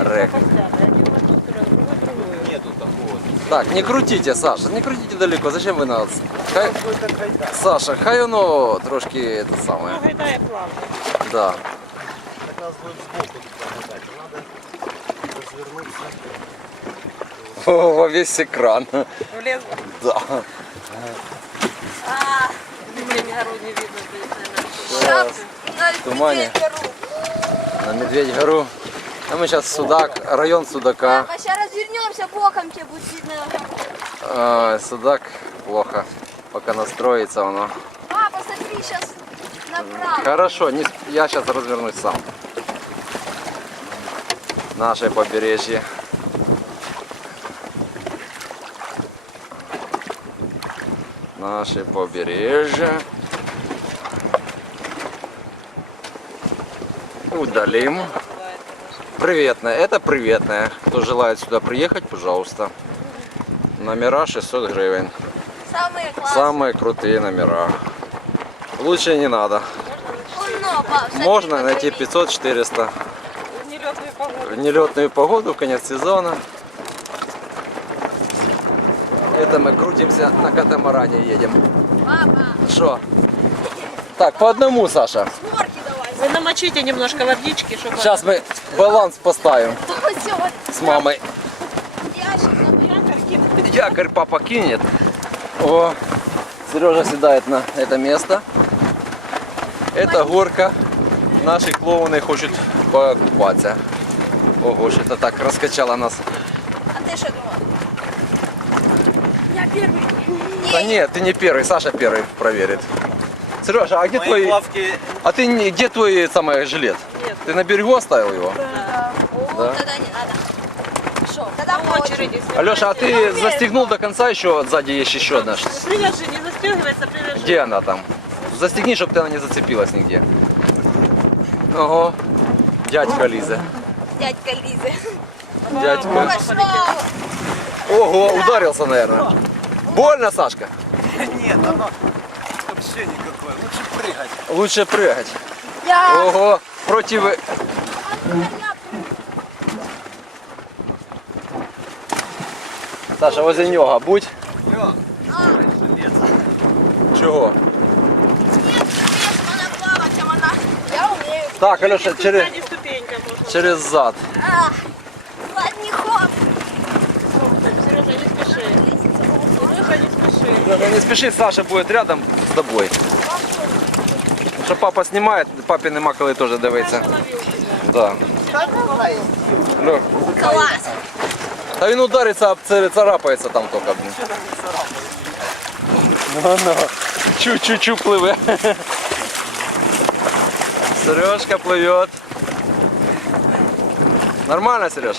Рек. Нету такого. Так, не крутите, Саша, не крутите далеко. Зачем вы нас? Хай... Саша, хай оно трошки это самое. Ну, гайдає плавно. Да. Так нас будет сбоку тут помогать. Надо развернуться. О, во весь экран. Влезла. Да. Блин, гору не видно будет, Сейчас. В тумане. На Медведь-гору. А мы сейчас Судак, район Судака. А сейчас развернемся боком, тебе будет видно. Судак плохо. Пока настроится оно. Папа, смотри, сейчас направо. Хорошо, я сейчас развернусь сам. Наше побережье. Наше побережье. Удалим. Приветная. Это приветная. Кто желает сюда приехать, пожалуйста. Номера 600 гривен. Самые классные. Самые крутые номера. Лучше не надо. Умно, пап, смотри, Можно как найти выглядит. 500-400. В нелетную погоду. В нелетную погоду, в конец сезона. Это мы крутимся на катамаране, едем. Папа, Что? Так, по одному, Саша. с горки давай. Вы намочите немножко водички, чтобы... Сейчас мы баланс поставим Все, вот с мамой. ящик забыл. Якорь папа кинет. О, Сережа седает на это место. Это горка. Наши клоуны хотят покупаться. Ого, что-то так раскачало нас. А ты что думал? Я первый. Да нет, ты не первый, Саша первый проверит. Сережа, а где Мои твой... плавки. А ты где твой самый жилет? Нет. Ты на берегу оставил его? О, Да. тогда не надо. Что? Когда По хочешь. очереди. Алеша, а ты застегнул до конца еще? Сзади есть еще одна. Привяжи, не застегивается, привяжи. Где она там? Застегни, чтобы она не зацепилась нигде. Ого, дядька Лиза. Дядька Лизы. Дядька. Пошел. Ого, ударился, наверное. Больно, Сашка? Нет, оно вообще никакое. Лучше прыгать. Лучше прыгать. Я. Ого, против... Саша, возле нього будь. Лёг. Чого? Она плавать, а она. Я умею. Так, Алеша, через, Сзади ступенька можно. через зад. Ладный ход. Сережа, не спеши. Сережа, не спеши. Ну, не спеши, Саша будет рядом с тобой. Что папа снимает, папе нема коли теж дивиться. Ловил тебя. Да. Лёг. Класс. Та він удариться, царапається там тільки. Ну, чу-чу-чу пливе. Сережка плывет. Нормально, Сереж?